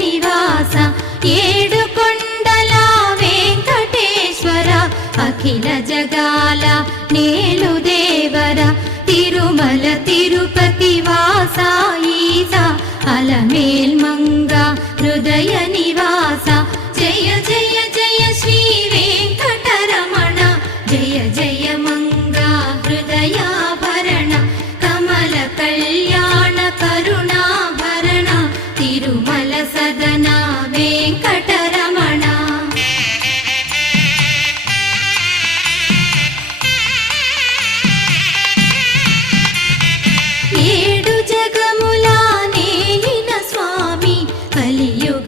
నివాస ఏడు కొండల వెంకటేశ్వర అఖిల జగాల నేలు దేవర తిరుమల తిరుపతి వాస ఈస అలమేల్ మంగ హృదయ నివాస జయ జయ జయ శ్రీ వెంకటరమణ జయ జయ మంగ హృదయాభరణ కమల కళ్యాణ కరుణాభరణ తిరుమల సదన వెంకటరమణ ఏడు జగముల నేలిన స్వామి కలియుగ